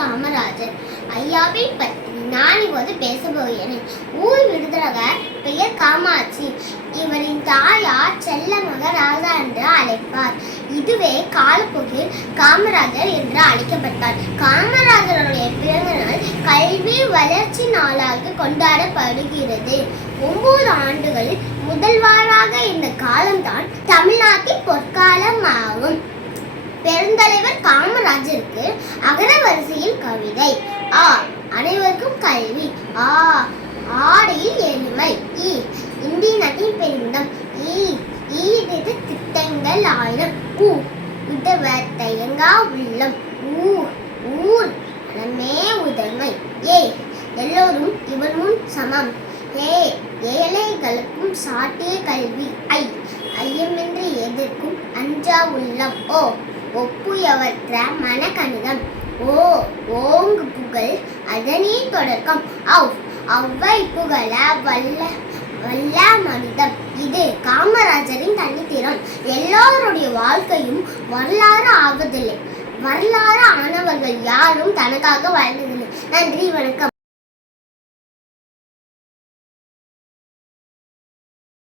காமராஜர் ஐயாவை பற்றி நான் இப்போது பேச போகிறேன். ஊர் விடுதலைவர் பெயர் காமாட்சி. இவரின் தாயார் செல்லமக ராஜா என்று அழைப்பார். இதுவே காலப்போக்கில் காமராஜர் என்று அழைக்கப்பட்டார். காமராஜருடைய பிறந்த நாள் கல்வி வளர்ச்சி நாளாக கொண்டாடப்படுகிறது. 9 ஆண்டுகள் முதல்வராக இந்த காலம்தான் தமிழ்நாட்டின் பொற்காலம் ஆகும். பெருந்தலைவர் காமராஜருக்கு அகர வரிசையில் கவிதை. ஆ அனைவருக்கும் கல்வி. ஆ ஆடையில் எளிமை. இந்திய நாட்டின் பெருமிதம். ஈடு திட்டங்கள் 1000. உதவர் தயங்கா உள்ளம். ஊர் அறமே உதன்மை. எல்லோரும் இவர் முன் சமம். ஏழைகளுக்கும் சாட்டிய கல்வி. ஐயமின்றி எதற்கும் அஞ்சா உள்ளம். ஒப்புயவற்ற மனக்கணிதம். ஓங்கு புகழ் அதனே தொடக்கம். அவ்வை புகழ வல்ல மனிதம். இது காமராஜரின் தனித்திறம். எல்லோருடைய வாழ்க்கையும் வரலாறு ஆவதில்லை. வரலாறு ஆனவர்கள் யாரும் தனக்காக வாழ்ந்ததில்லை. நன்றி, வணக்கம்.